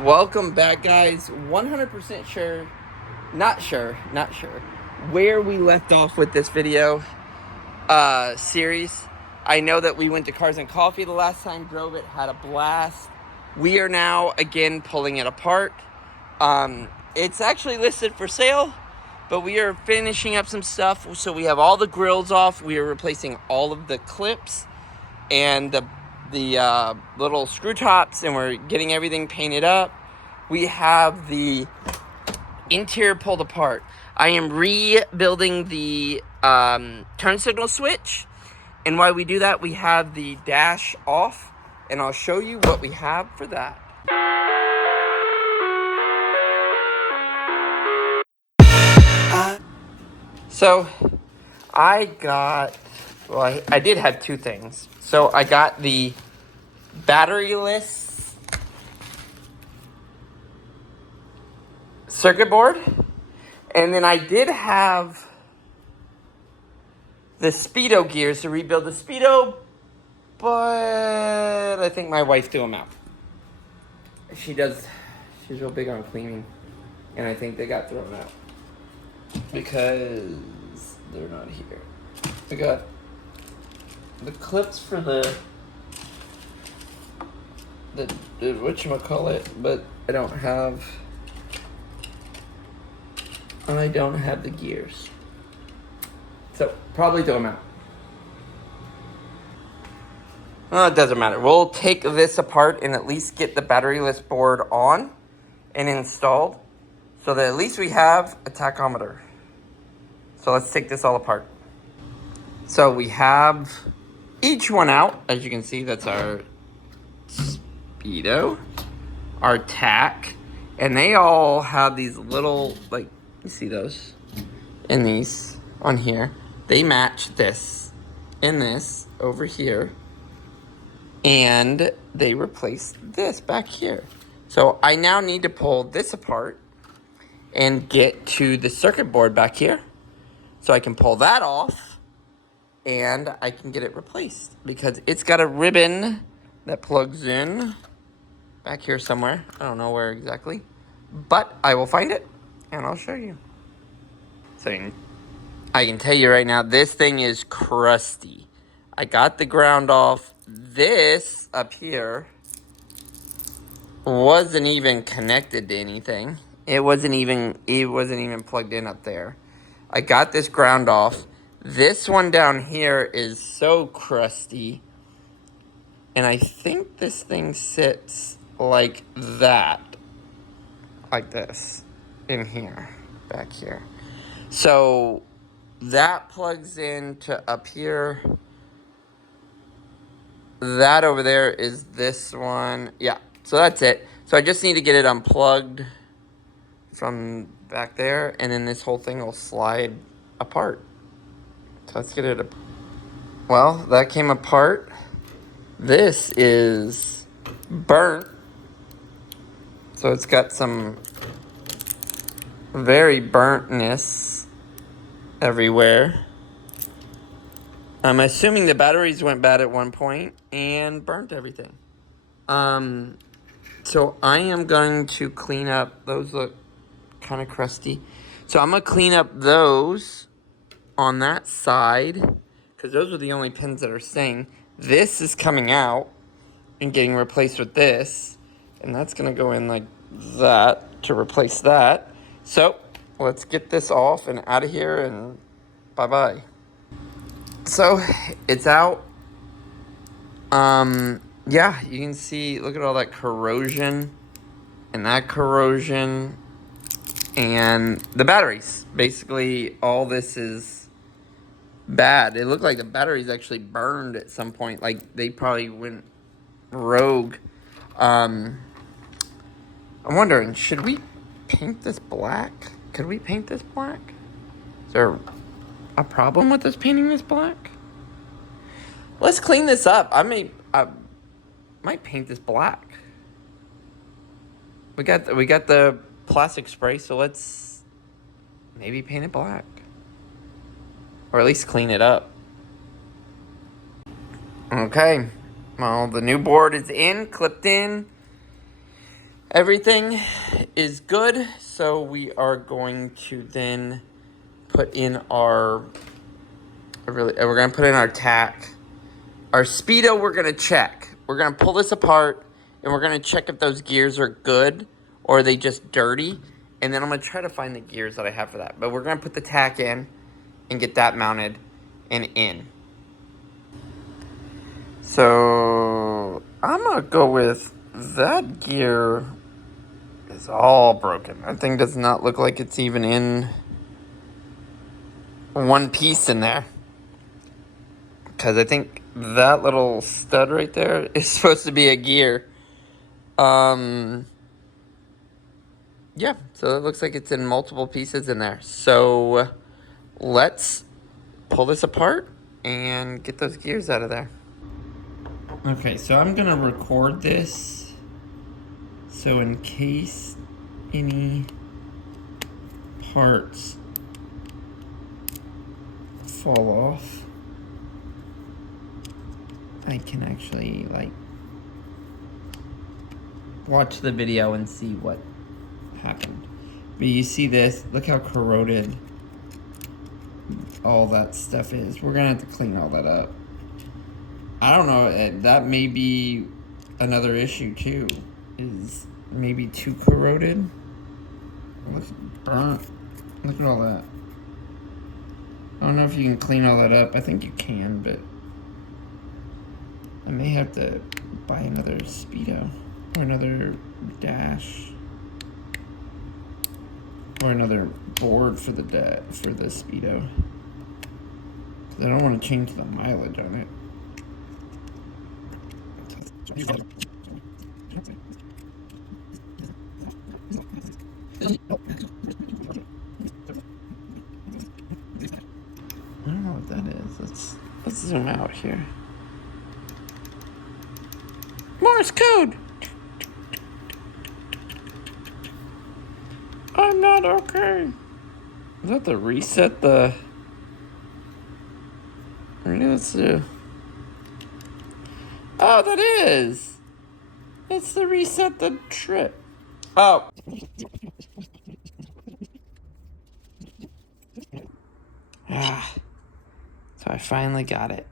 Welcome back, guys. 100% sure, not sure, where we left off with this video series. I know that we went to Cars and Coffee the last time, drove it, had a blast. We are now again pulling it apart. It's actually listed for sale, but we are finishing up some stuff. So we have all the grills off. We are replacing all of the clips and the little screw tops, and we're getting everything painted up. We have the interior pulled apart. I am rebuilding the turn signal switch, and while we do that, we have the dash off, and I'll show you what we have for that. So I did have two things. So I got the batteryless circuit board, and then I did have the speedo gears to rebuild the speedo, but I think my wife threw them out. She's real big on cleaning, and I think they got thrown out because they're not here. I got the clips for the whatchamacallit, but I don't have the gears. So probably throw them out. Well, it doesn't matter. We'll take this apart and at least get the batteryless board on and installed, so that at least we have a tachometer. So let's take this all apart. So we have each one out. As you can see, that's our speedo, our tach, and they all have these little, like, you see those? And these on here, they match this and this over here, and they replace this back here. So I now need to pull this apart and get to the circuit board back here, so I can pull that off and I can get it replaced, because it's got a ribbon that plugs in back here somewhere. I don't know where exactly, but I will find it and I'll show you. So I can tell you right now, this thing is crusty. I got the ground off. This up here wasn't even connected to anything. It wasn't even plugged in up there. I got this ground off. This one down here is so crusty. And I think this thing sits like that. Like this. In here. Back here. So that plugs into up here. That over there is this one. Yeah, so that's it. So I just need to get it unplugged from back there, and then this whole thing will slide apart. So let's get it. Well, that came apart. This is burnt. So it's got some very burntness everywhere. I'm assuming the batteries went bad at one point and burnt everything. So I am going to clean up. Those look kind of crusty. So I'm going to clean up those on that side, because those are the only pins that are staying. This is coming out and getting replaced with this. And that's going to go in like that to replace that. So let's get this off and out of here, and bye-bye. So it's out. Yeah, you can see, look at all that corrosion and that corrosion and the batteries. Basically, all this is bad. It looked like the batteries actually burned at some point. Like, they probably went rogue. I'm wondering, should we paint this black? Could we paint this black? Is there a problem with us painting this black? Let's clean this up. I might paint this black. We got the plastic spray, so let's maybe paint it black, or at least clean it up. Okay, well, the new board is in, clipped in. Everything is good, so we are going to then put in our, we're gonna put in our tack. Our speedo we're gonna check. We're gonna pull this apart and we're gonna check if those gears are good or are they just dirty. And then I'm gonna try to find the gears that I have for that. But we're gonna put the tack in and get that mounted and in. So I'm gonna go with that gear is all broken. That thing does not look like it's even in one piece in there. Because I think that little stud right there is supposed to be a gear. Yeah, so it looks like it's in multiple pieces in there. So let's pull this apart and get those gears out of there. Okay, so I'm gonna record this. So in case any parts fall off, I can actually like watch the video and see what happened. But you see this, look how corroded all that stuff is. We're gonna have to clean all that up. I don't know, that may be another issue too, is maybe too corroded. It looks burnt. Look at all that. I don't know if you can clean all that up. I think you can, but I may have to buy another speedo or another dash or another board for the speedo. 'Cause I don't want to change the mileage on it. I don't know what that is. Let's zoom out here. Morse code. I'm not okay. Is that the reset the? Let's do. Oh, that is. It's the reset the trip. Oh. Ah. So I finally got it.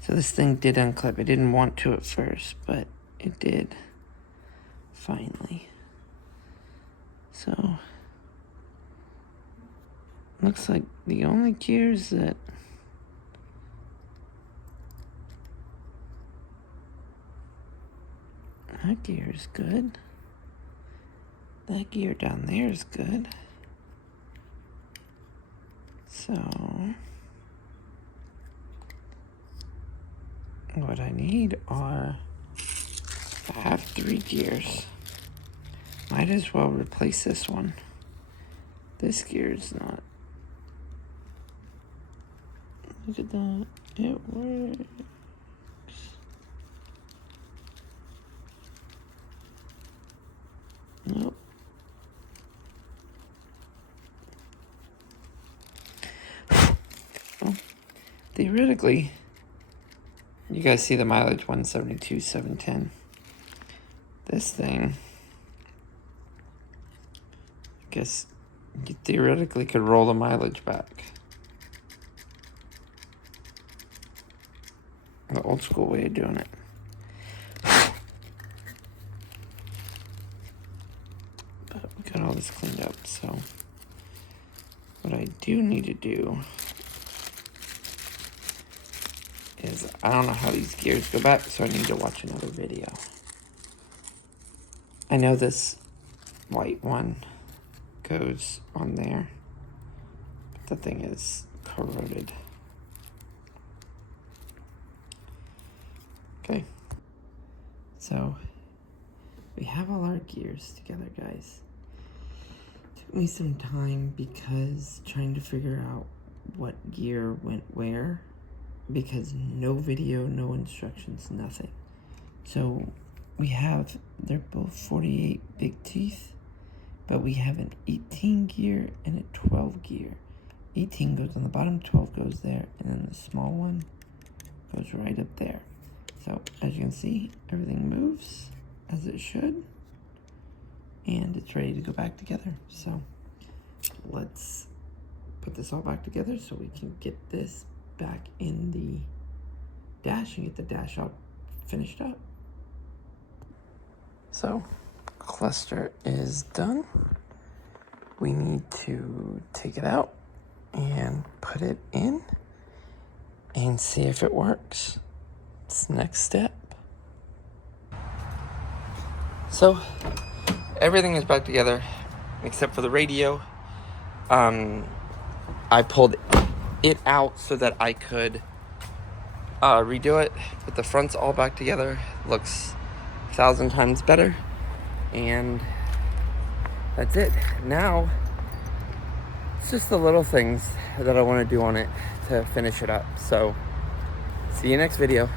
So this thing did unclip. I didn't want to at first, but it did. Finally. So looks like the only gears that gear is good. That gear down there is good. So what I need are, I have 3 gears. Might as well replace this one. This gear is not. Look at that. It works. Nope. Well, theoretically, you guys see the mileage 172, 710. This thing, I guess you theoretically could roll the mileage back. The old school way of doing it. But we got all this cleaned up, so what I do need to do is, I don't know how these gears go back, so I need to watch another video. I know this white one goes on there, but the thing is corroded. Okay, so we have all our gears together, guys. Took me some time because trying to figure out what gear went where, because no video, no instructions, nothing. So we have, they're both 48 big teeth, but we have an 18 gear and a 12 gear. 18 goes on the bottom, 12 goes there, and then the small one goes right up there. So as you can see, everything moves as it should, and it's ready to go back together. So let's put this all back together so we can get this back in the dash and get the dash all finished up. So cluster is done. We need to take it out and put it in and see if it works. It's the next step. So everything is back together except for the radio. I pulled it out so that I could redo it, but the front's all back together. Looks 1,000 times better, and that's it. Now it's just the little things that I want to do on it to finish it up. So see you next video.